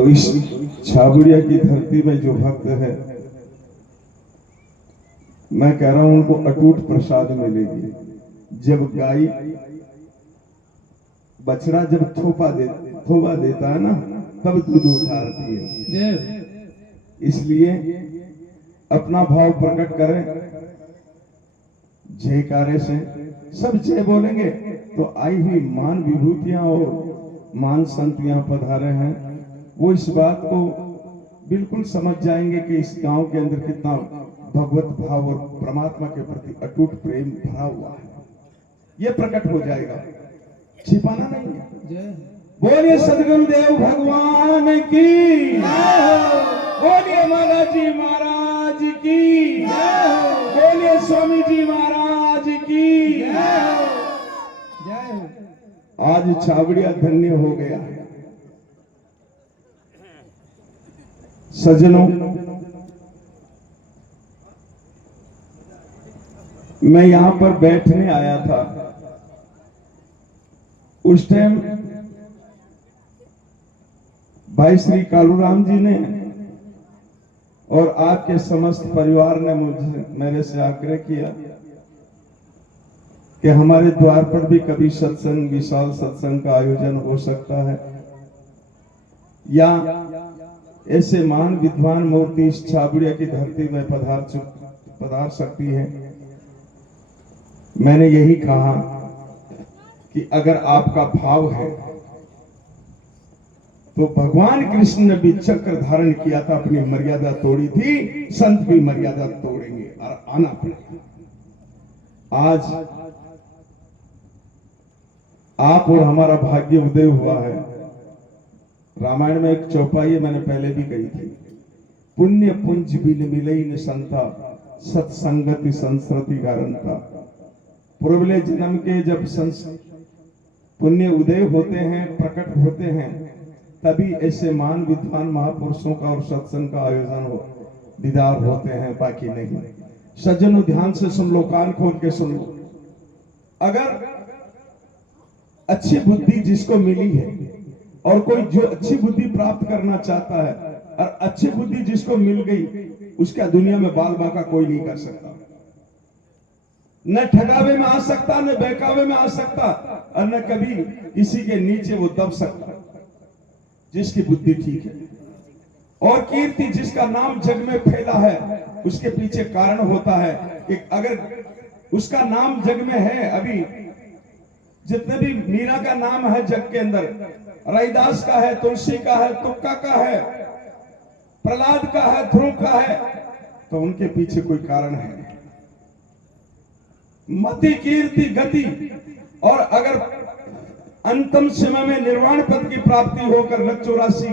तो इस छाबड़िया की धरती में जो भक्त है, मैं कह रहा हूं उनको अटूट प्रसाद मिलेगी। जब गाय बछड़ा जब थोपा देता है ना, तब दूध उतारती है। इसलिए अपना भाव प्रकट करें, जयकारे से सब जय बोलेंगे तो आई हुई मान विभूतियां और मान संत यहाँ पधारे हैं, वो इस बात को बिल्कुल समझ जाएंगे कि इस गांव के अंदर कितना भगवत भाव और परमात्मा के प्रति अटूट प्रेम भरा हुआ है। ये प्रकट हो जाएगा, छिपाना नहीं है। बोलिए सदगुरुदेव भगवान की, बोलिए महाराज जी महाराज की, बोलिए स्वामी जी महाराज की। आज छाबड़िया धन्य हो गया है। सज्जनों, मैं यहां पर बैठने आया था, उस टाइम भाई श्री कालूराम जी ने और आपके समस्त परिवार ने मेरे से आग्रह किया कि हमारे द्वार पर भी कभी सत्संग, विशाल सत्संग का आयोजन हो सकता है, या ऐसे महान विद्वान मूर्ति इस छाबड़िया की धरती में पधार सकती है। मैंने यही कहा कि अगर आपका भाव है तो भगवान कृष्ण ने भी चक्र धारण किया था, अपनी मर्यादा तोड़ी थी, संत भी मर्यादा तोड़ेंगे और आना पड़ेगा। आज आप और हमारा भाग्य उदय हुआ है। रामायण में एक चौपाई मैंने पहले भी कही थी, पुण्य पुंज बिल मिलई न संता, सत्संगति संस्कृति गारंता। पूर्वले जन्म के जब पुण्य उदय होते हैं, प्रकट होते हैं, तभी ऐसे महान विद्वान महापुरुषों का और सत्संग का आयोजन हो, दीदार होते हैं, बाकी नहीं। सज्जनों, ध्यान से सुन लो, कान खोल के सुन लो। अगर अच्छी बुद्धि जिसको मिली है और कोई जो अच्छी बुद्धि प्राप्त करना चाहता है और अच्छी बुद्धि जिसको मिल गई, उसका दुनिया में बाल बांका कोई नहीं कर सकता। न ठगावे में आ सकता, न बहकावे में आ सकता, और न कभी किसी के नीचे वो दब सकता, जिसकी बुद्धि ठीक है। और कीर्ति, जिसका नाम जग में फैला है, उसके पीछे कारण होता है कि अगर उसका नाम जग में है, अभी जितने भी मीरा का नाम है जग के अंदर, रैदास का है, तुलसी का है, तुक्का का है, प्रहलाद का है, ध्रुव का है, तो उनके पीछे कोई कारण है। मति, कीर्ति, गति, और अगर अंतिम समय में निर्वाण पद की प्राप्ति होकर लक्ष्य 84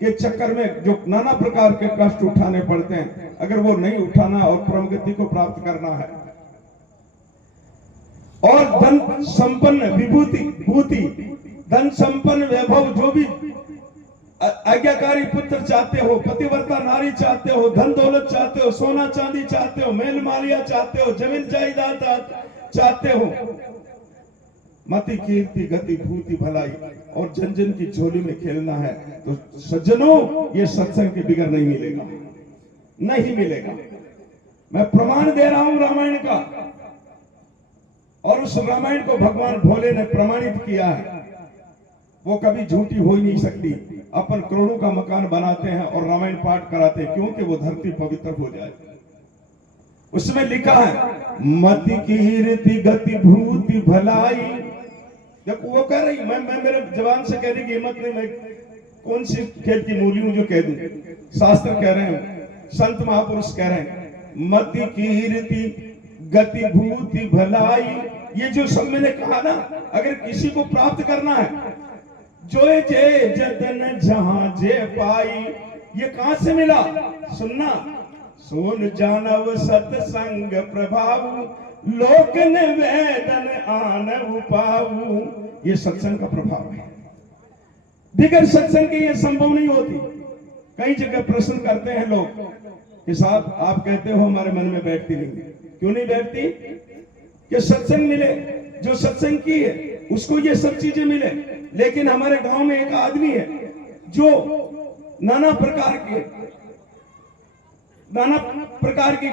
के चक्कर में जो नाना प्रकार के कष्ट उठाने पड़ते हैं, अगर वो नहीं उठाना और परम गति को प्राप्त करना है, और धन संपन्न विभूति, धन संपन्न वैभव, जो भी आज्ञाकारी पुत्र चाहते हो, पतिव्रता नारी चाहते हो, धन दौलत चाहते हो, सोना चांदी चाहते हो, मेल मालिया चाहते हो, जमीन जायदाद चाहते हो, मति, कीर्ति, गति, भूति, भलाई, और जन जन की झोली में खेलना है, तो सज्जनों, ये सत्संग के बिगड़ नहीं मिलेगा, नहीं मिलेगा। मैं प्रमाण दे रहा हूं रामायण का, और उस रामायण को भगवान भोले ने प्रमाणित किया है, वो कभी झूठी हो ही नहीं सकती। अपन करोड़ों का मकान बनाते हैं और रामायण पाठ कराते हैं, क्योंकि वो धरती पवित्र हो जाए। उसमें लिखा है, मति, कीर्ति, गति, भूति, भलाई। जब वो कह रही, मैं मेरे जवान से कहने की हिम्मत नहीं, मैं कौन सी खेत की मूली हूं जो कह दूं। शास्त्र कह रहे हैं, संत महापुरुष कह रहे हैं, मति, कीर्ति, गति, भूति, भलाई। ये जो सब मैंने कहा ना, अगर किसी को प्राप्त करना है, जोए जे जतन जहां जे पाई, ये कहां से मिला? सुनना, सुन जानव सत्संग प्रभाव, लोक निवेदन आनव पाऊ। ये सत्संग का प्रभाव है, बिगर सत्संग के ये संभव नहीं होती। कई जगह प्रश्न करते हैं लोग कि साहब आप कहते हो हमारे मन में बैठती नहीं, क्यों नहीं बैठती? कि सत्संग मिले, जो सत्संग की है उसको ये सब चीजें मिले। लेकिन हमारे गांव में एक आदमी है जो नाना प्रकार की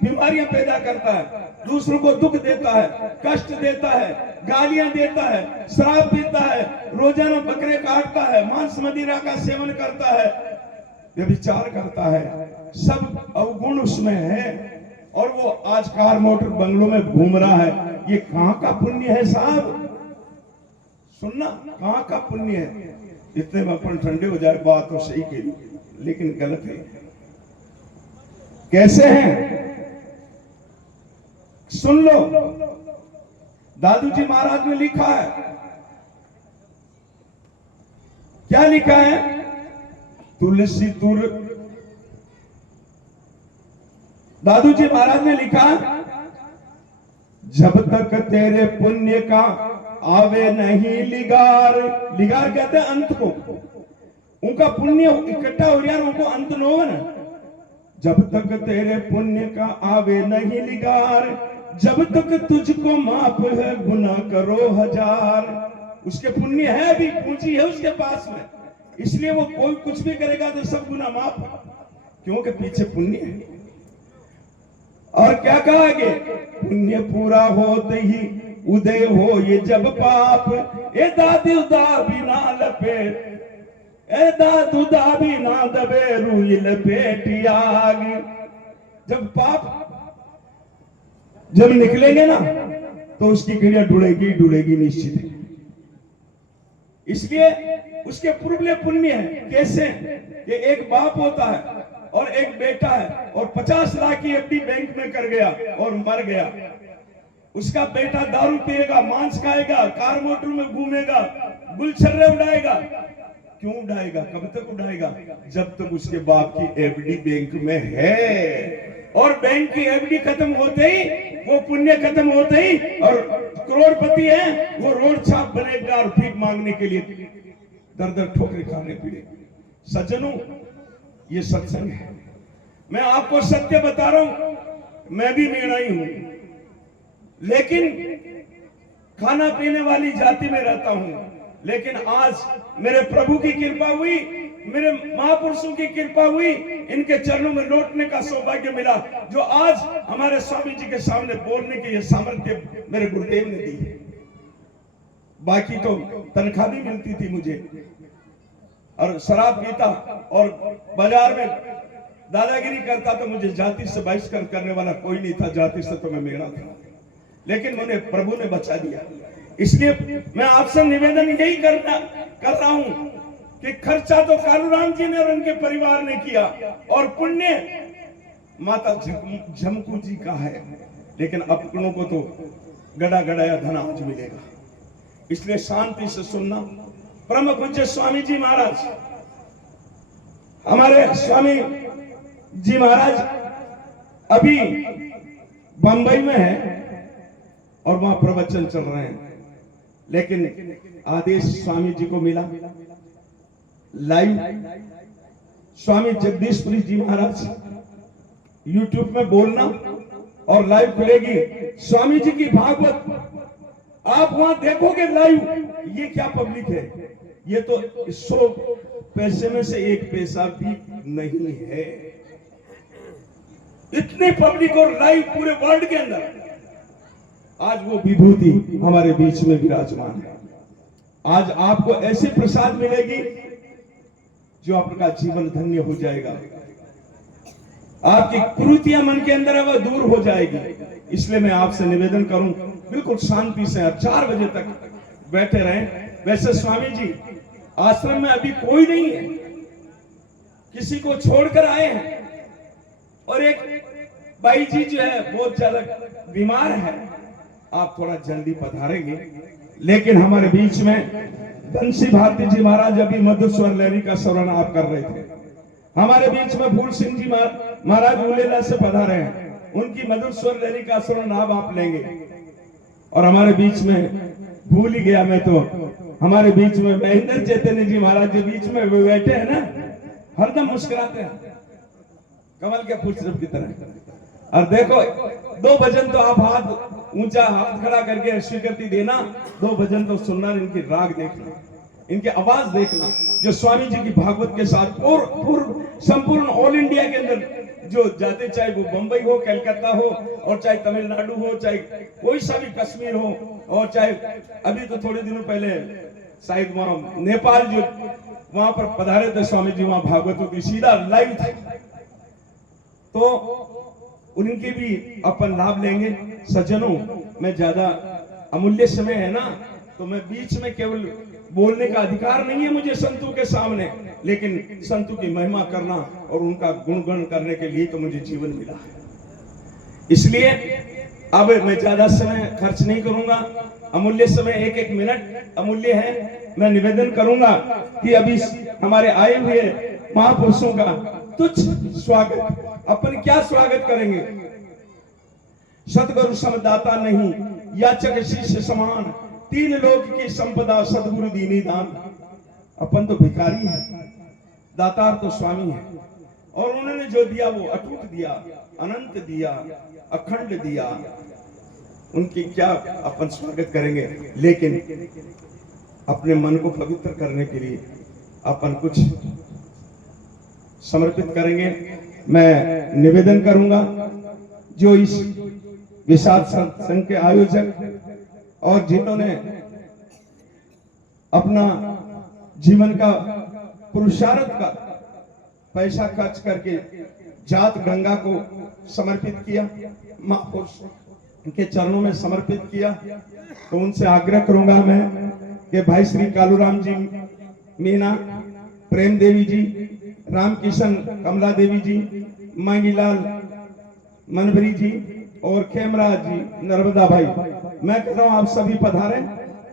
बीमारियां पैदा करता है, दूसरों को दुख देता है, कष्ट देता है, गालियां देता है, शराब पीता है, रोजाना बकरे काटता है, मांस मदिरा का सेवन करता है, व्यभिचार करता है, सब अवगुण उसमें है। और वो आज कार मोटर बंगलों में घूम रहा है। ये कहां का पुण्य है साहब? सुनना, कहां का पुण्य है? इतने में अपन ठंडे हो जाए, बात तो सही कही लेकिन गलत है। कैसे हैं? सुन लो, दादू जी महाराज ने लिखा है। क्या लिखा है? तुलसी तुर दादू जी महाराज ने लिखा, जब तक तेरे पुण्य का आवे नहीं लिगार। लिगार कहते हैं अंत को। उनका पुण्य इकट्ठा हो गया, उनको अंत न हो ना। जब तक तेरे पुण्य का आवे नहीं लिगार, जब तक तुझको माफ है गुना करो हजार। उसके पुण्य है भी, पूंजी है उसके पास में, इसलिए वो कोई कुछ भी करेगा तो सब गुना माफ, क्योंकि पीछे पुण्य है। और क्या कहा आगे? पुण्य पूरा होते ही उदय हो ये जब पाप, ए दादी उदा बिना लपेट, ए दादू दा बिना दबे रूई लपेटी आग। जब पाप जब निकलेंगे ना तो उसकी क्रिया ढूंढेगी निश्चित है। इसलिए उसके पूर्व पुण्य है। कैसे? कि एक बाप होता है और एक बेटा है और 50 लाख की एफडी बैंक में कर गया और मर गया। उसका बेटा दारू पिएगा, मांस खाएगा, कार मोटर में घूमेगा, गुलछर्रे उड़ाएगा। क्यों उड़ाएगा? कब तक उड़ाएगा? जब तक उसके बाप की एफडी बैंक में है। और बैंक की एफडी खत्म होते ही, वो पुण्य खत्म होते ही, और करोड़पति है, वो रोड छाप बनेगा और भीख मांगने के लिए दर दर ठोकरे खाने पड़ेगी। सज्जनों, ये सत्संग है। मैं आपको सत्य बता रहा हूं, मैं भी निर्णयी हूं, लेकिन खाना पीने वाली जाति में रहता हूं। लेकिन आज मेरे प्रभु की कृपा हुई, मेरे महापुरुषों की कृपा हुई, इनके चरणों में लौटने का सौभाग्य मिला, जो आज हमारे स्वामी जी के सामने बोलने की ये सामर्थ्य मेरे गुरुदेव ने दी है। बाकी तो तनख्वाह भी मिलती थी मुझे, और शराब पीता और बाजार में दादागिरी करता तो मुझे जाति से बहिष्कार करने वाला कोई नहीं था। जाति से तो मैं मेरा था, लेकिन मुझे प्रभु ने बचा दिया। इसलिए मैं आपसे निवेदन यही कर रहा हूं कि खर्चा तो कालूराम जी ने और उनके परिवार ने किया, और पुण्य माता झमकू जी का है, लेकिन अपनों को तो गड़ा गड़ाया धन आज मिलेगा। इसलिए शांति से सुनना। परम पूज्य स्वामी जी महाराज, हमारे स्वामी जी महाराज अभी बंबई में है और वहां प्रवचन चल रहे हैं, लेकिन आदेश स्वामी जी को मिला लाइव। स्वामी जगदीशपुरी जी महाराज यूट्यूब में बोलना और लाइव खुलेगी स्वामी जी की भागवत, आप वहां देखोगे लाइव। ये क्या पब्लिक है? ये तो 100 पैसे में से 1 पैसा भी नहीं है। इतनी पब्लिक और लाइव पूरे वर्ल्ड के अंदर। आज वो विभूति हमारे बीच में विराजमान है। आज आपको ऐसी प्रसाद मिलेगी जो आपका जीवन धन्य हो जाएगा। आपकी कुरीतियां मन के अंदर है वह दूर हो जाएगी। इसलिए मैं आपसे निवेदन करूं, बिल्कुल शांति से 4 बजे तक बैठे रहें। वैसे स्वामी जी आश्रम में अभी कोई नहीं है, किसी को छोड़कर आए हैं, और एक बाई जी जो है बहुत ज्यादा बीमार है, आप थोड़ा जल्दी पधारेंगे। लेकिन हमारे बीच में बंसी भारती जी महाराज अभी मधुर स्वर लहरी का श्रवण आप कर रहे थे। हमारे बीच में फूल सिंह जी महाराज उलेला से पधारे हैं, उनकी मधुर स्वर लहरी का श्रवण आप लेंगे। और हमारे बीच में भूल ही गया मैं तो, हमारे बीच में महेंद्र चैतन्य जी महाराज जो बीच में बैठे हैं ना, हरदम मुस्कुराते हैं कमल के फूल की तरह। और देखो 2 भजन तो आप हाथ ऊंचा हाथ खड़ा करके स्वीकृति देना, 2 भजन तो सुनना, इनकी राग देखना। इनके आवाज देखना, जो स्वामी जी की भागवत के साथ और संपूर्ण ऑल इंडिया के अंदर जो जाते, चाहे वो बंबई हो, कलकत्ता हो, और चाहे तमिलनाडु हो, चाहे कोई सा भी कश्मीर हो, और चाहे अभी तो थोड़े दिनों पहले शायद वहां नेपाल जो वहां पर पधारे थे स्वामी जी, वहां भागवतों की सीधा लाइव था, तो उनके भी अपन लाभ लेंगे। सज्जनों, मैं ज्यादा अमूल्य समय है ना, तो मैं बीच में केवल बोलने का अधिकार नहीं है मुझे संतों के सामने, लेकिन संतों की महिमा करना और उनका गुणगण करने के लिए तो मुझे जीवन मिला है। इसलिए अब मैं ज्यादा समय खर्च नहीं करूंगा, अमूल्य समय, एक एक मिनट अमूल्य है। मैं निवेदन करूंगा कि अभी हमारे आए हुए महापुरुषों का तुच्छ स्वागत, अपन क्या स्वागत करेंगे? सतगुरु समदाता नहीं, याचक शिष्य समान, तीन लोक की संपदा सदगुरु दीनी दान। अपन तो भिखारी है, दातार तो स्वामी है, और उन्होंने जो दिया वो अटूट दिया, अनंत दिया, अखंड दिया। उनकी क्या अपन स्वागत करेंगे? लेकिन अपने मन को पवित्र करने के लिए अपन कुछ समर्पित करेंगे। मैं निवेदन करूंगा, जो इस विशाल सत्संग के आयोजक और जिन्होंने अपना जीवन का पुरुषार्थ का पैसा खर्च करके जात गंगा को समर्पित किया, महापुरुष के चरणों में समर्पित किया, तो उनसे आग्रह करूंगा मैं कि भाई श्री कालूराम जी मीना, प्रेम देवी जी, राम किशन कमला देवी जी, मांगीलाल मनभरी जी और खेमराज जी, नर्मदा भाई, मैं कह रहा हूं आप सभी पधारें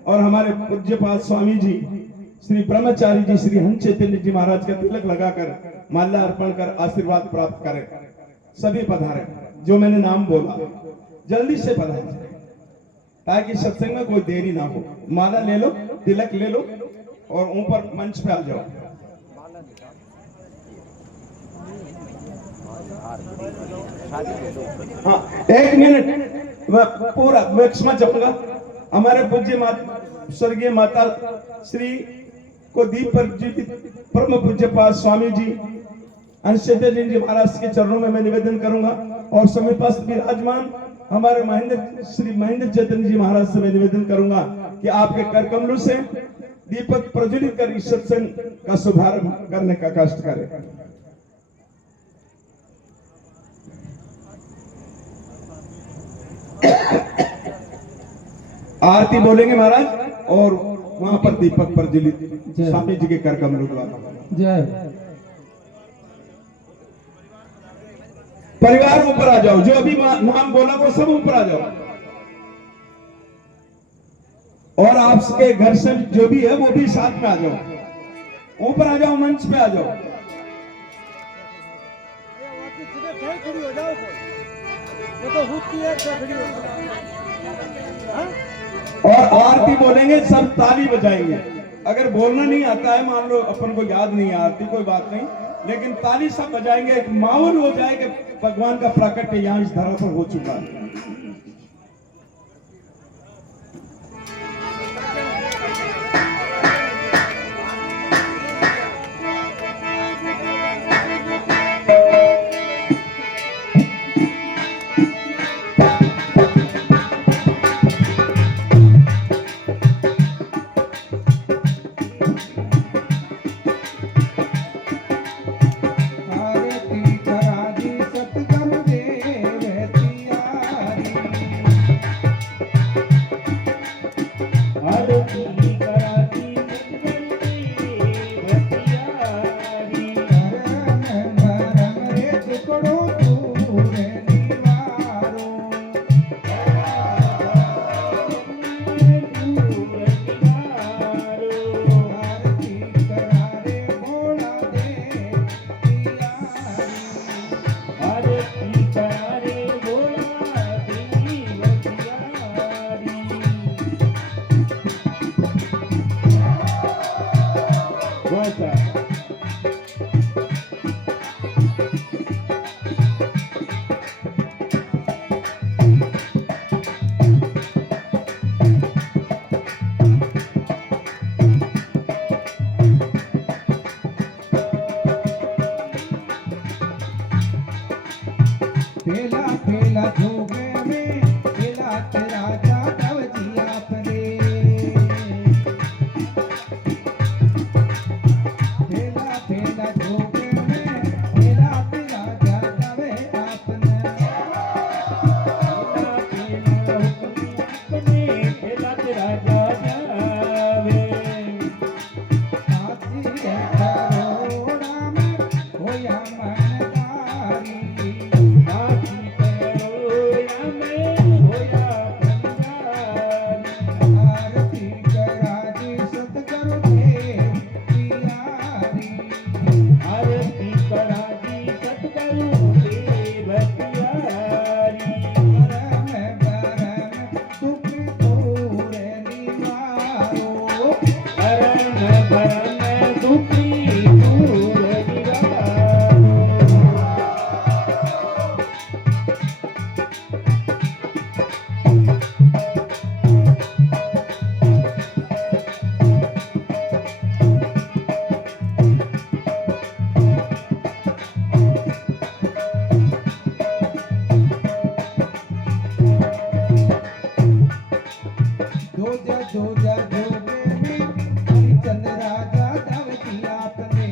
और हमारे पूज्यपाद स्वामी जी श्री ब्रह्मचारी जी श्री हंस चैतन्य जी महाराज का तिलक लगाकर माल्या अर्पण कर आशीर्वाद प्राप्त करें। सभी पधारें, जो मैंने नाम बोला जल्दी से पधारें, ताकि सत्संग में कोई देरी ना हो। माला ले लो, तिलक ले लो और ऊपर मंच पे आ जाओ। हाँ, एक मिनट मैं पूरा मैं क्षमा चाहूंगा। हमारे पूज्य स्वर्गीय माता श्री को दीप पर जीवित परम पूज्य पाद स्वामी जी हंस चैतन्य जी महाराज के चरणों में मैं निवेदन करूंगा, और समीपस्थ विराजमान हमारे महेंद्र श्री महेंद्र चैतन्य जी महाराज से मैं निवेदन करूंगा कि आपके कर कमलों से दीपक प्रज्वलित कर इस सत्संग का शुभारंभ करने का कष्ट करें। आरती बोलेंगे महाराज, और वहां पर दीपक प्रज्वलित स्वामी जी के कर कमलों द्वारा। जय। परिवार ऊपर आ जाओ, जो अभी नाम बोला वो सब ऊपर आ जाओ, और आपके घर से जो भी है वो भी साथ में आ जाओ, ऊपर आ जाओ, मंच पे आ जाओ। और आरती बोलेंगे, सब ताली बजाएंगे। अगर बोलना नहीं आता है, मान लो अपन को याद नहीं आती, कोई बात नहीं, लेकिन ताली सब बजाएंगे, एक माहौल हो जाए कि भगवान का प्राकट्य यहाँ इस धरा पर हो चुका है। आरती करा दी सतगुरु देव तियारी। पेला पेला जोगे में पेला तेरा जादव जी आपने पेला पेला जोगे में पेला तेरा जादव आपने हाथी रे करोड़ा में होया मनदारी आरती कराजी सतगुरु देव प्यारी परम परम दुख दूर निवारो जोजा जोजा जोगे में हरिचंद राजा दव की आपने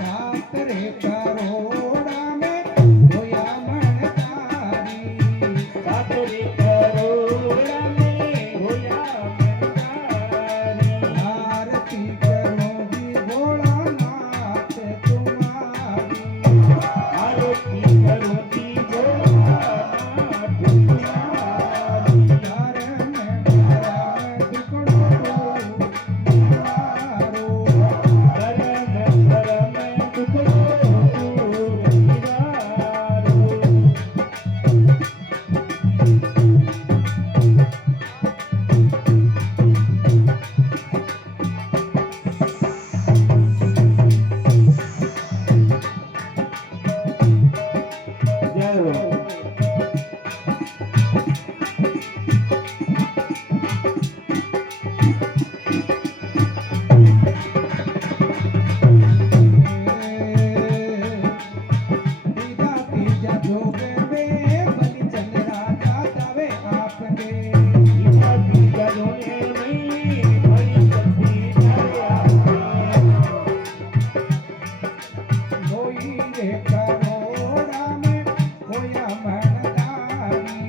सात रे करोड़ा में होया मनदारी आरती करो जी भोलानाथ तुम्हारी धर्म धर्म दुखड़ो निवारो तीजा तीजा जोगे में बलिचंद राजा दवे आपने होई रे करोड़ा में होया मनदारी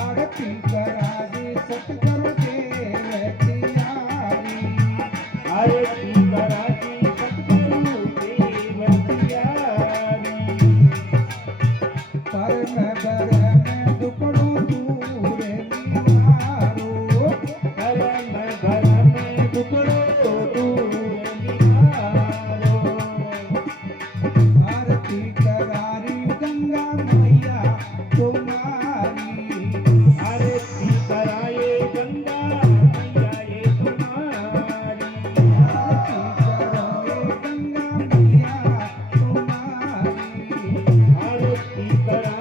आरती कराजी सतगुरु देव प्यारी परम परम दुखड़ो दूर निवारो आरती करारी गंगा मैया तुम्हारी आरती करो गंगा मैया तुम्हारी परम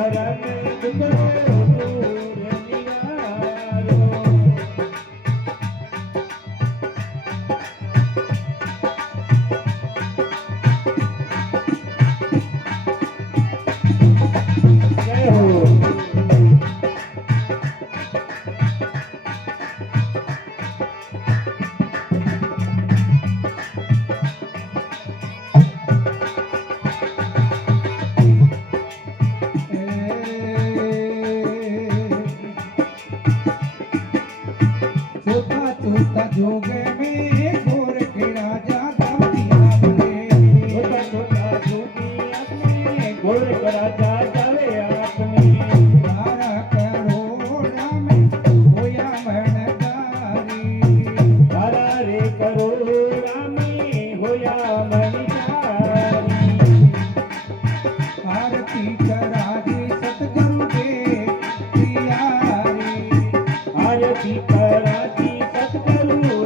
परम दुखड़ो दूर निवारो चौथा चौथा जोगे में घोर के राजा दव की आपने बारह करोड़ा में होया मनदारी आरती कराजी सतगुरु देव प्यारी आरती कराती सतगुरु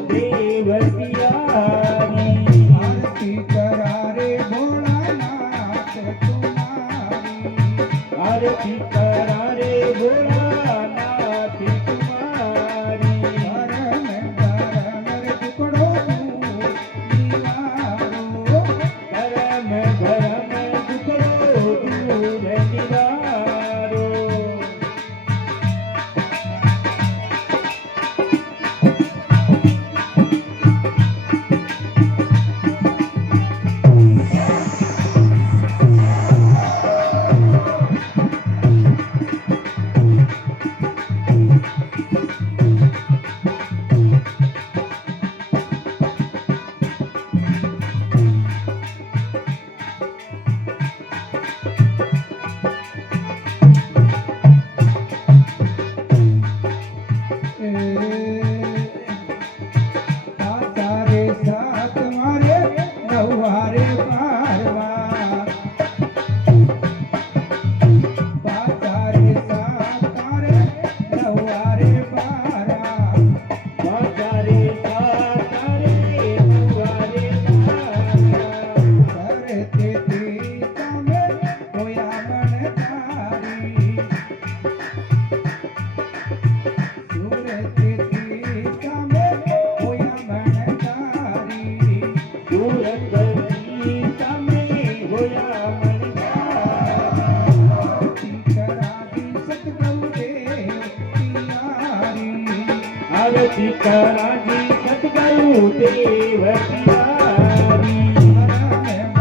आरती करा जी सतगुरु देव प्यारी धर्म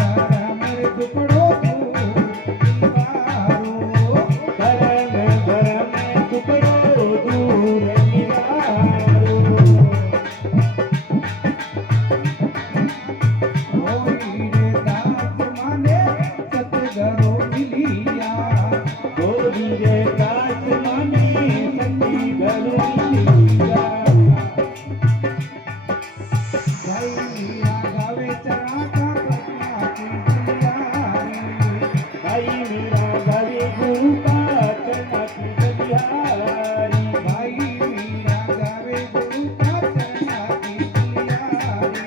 धर्म टुकड़ो दूर निवारो। गोरी रे दास माने सतगुरु मिलिया भाई मेरा गवे गुरु का चरना की बलिहारी भाई मेरा गवे गुरु का चरना की बलिहारी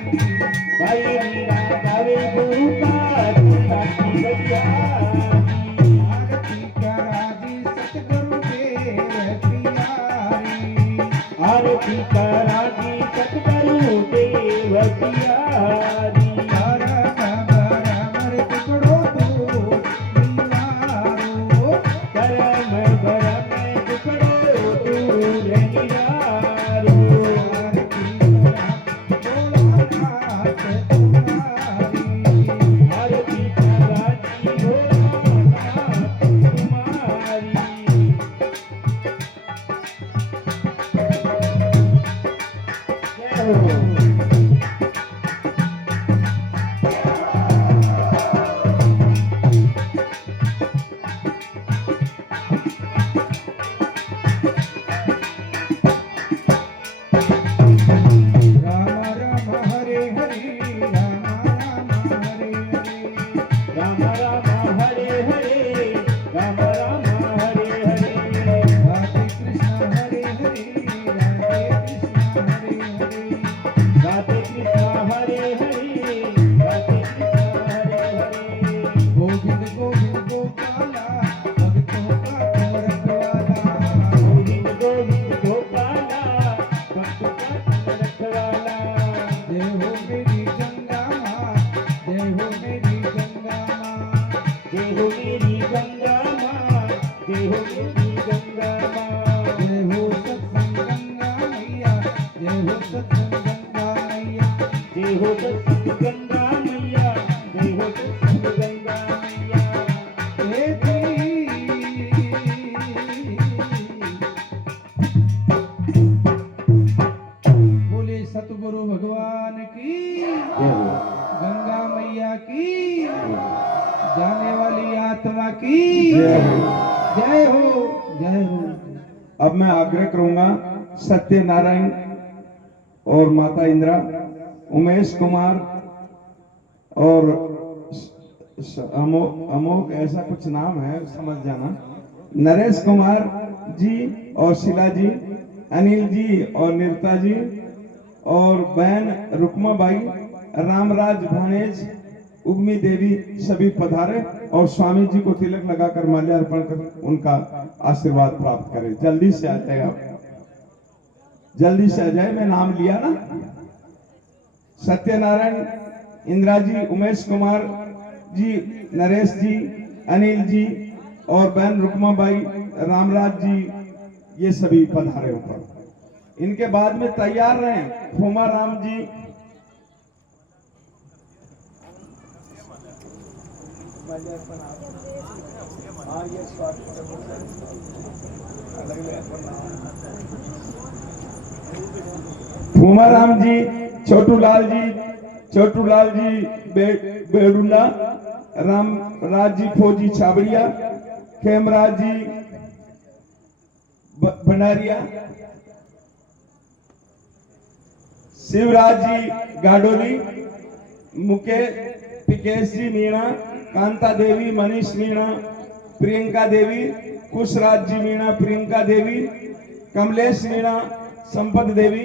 आरती करा जी सतगुरु देव प्यारी धर्म धर्म टुकड़ो दूर निवारो आरती करा जी भोलानाथ तुम्हारी जय हो राम राम हरे हरे राम राम हरे हरे राधे कृष्ण हरे हरे राधे कृष्ण हरे हरे गोविंद गोविंद गोपाला भक्तों का तो रखवाला। गोविंद गोविंद गोपाला भक्त का रखवाला जय हो मेरी गंगा माँ, जय हो मेरी गंगा माँ। जय हो मेरी गंगा माँ जय हो मेरी गंगा माँ जय हो सत्संग गंगा मैया, जय हो सत्संग गंगा मैया। जय हो सत्संग गंगा मैया जय हो सत्संग गंगा मैया हे दी। बोले सतगुरु भगवान की, गंगा मैया की, जाने वाली आत्मा की जय हो। जय हो जय हो। अब मैं आग्रह करूंगा सत्यनारायण और माता इंदिरा, उमेश कुमार और अमोक ऐसा कुछ नाम है समझ जाना, नरेश कुमार जी और शिला जी, अनिल जी और निर्ता जी और बहन रुकमा बाई, रामराज भाणेज, उग्मी देवी सभी पधारे और स्वामी जी को तिलक लगाकर माल्यार्पण कर उनका आशीर्वाद प्राप्त करें। जल्दी से आ जाए आप, जल्दी से आ जाए, मैं नाम लिया ना। सत्यनारायण, इंदिरा जी, उमेश कुमार जी, नरेश जी, अनिल जी और बहन रुकमा बाई, रामराज जी, ये सभी पधारे ऊपर। इनके बाद में तैयार रहे फूमा राम जी, फूमा राम जी, छोटू लाल जी बेडुल्ला, रामराज जी फौजी छाबड़िया, खेमराज जी भंडारिया, शिवराज जी गाडोली, पिकेश जी मीणा, कांता देवी, मनीष मीणा, प्रियंका देवी, कुशराज जी मीणा, प्रियंका देवी, कमलेश मीणा, संपत देवी,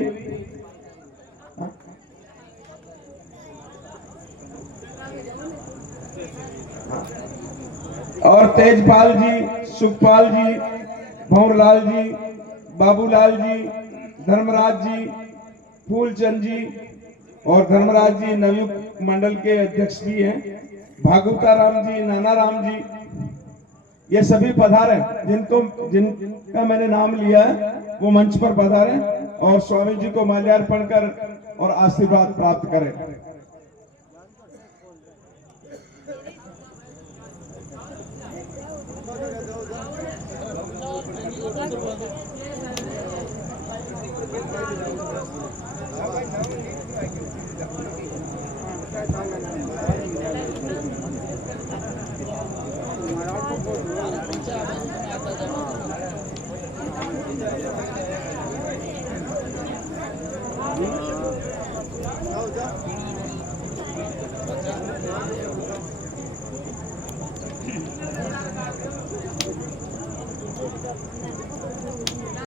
और तेजपाल जी, सुखपाल जी, भंवरलाल जी, बाबूलाल जी, धर्मराज जी, फूलचंद जी और धर्मराज जी नवयुक्त मंडल के अध्यक्ष भी हैं, भागवता राम जी, नाना राम जी, ये सभी पधारे। जिनका मैंने नाम लिया है वो मंच पर पधारे। और स्वामी जी को माल्यार्पण कर और आशीर्वाद प्राप्त करें।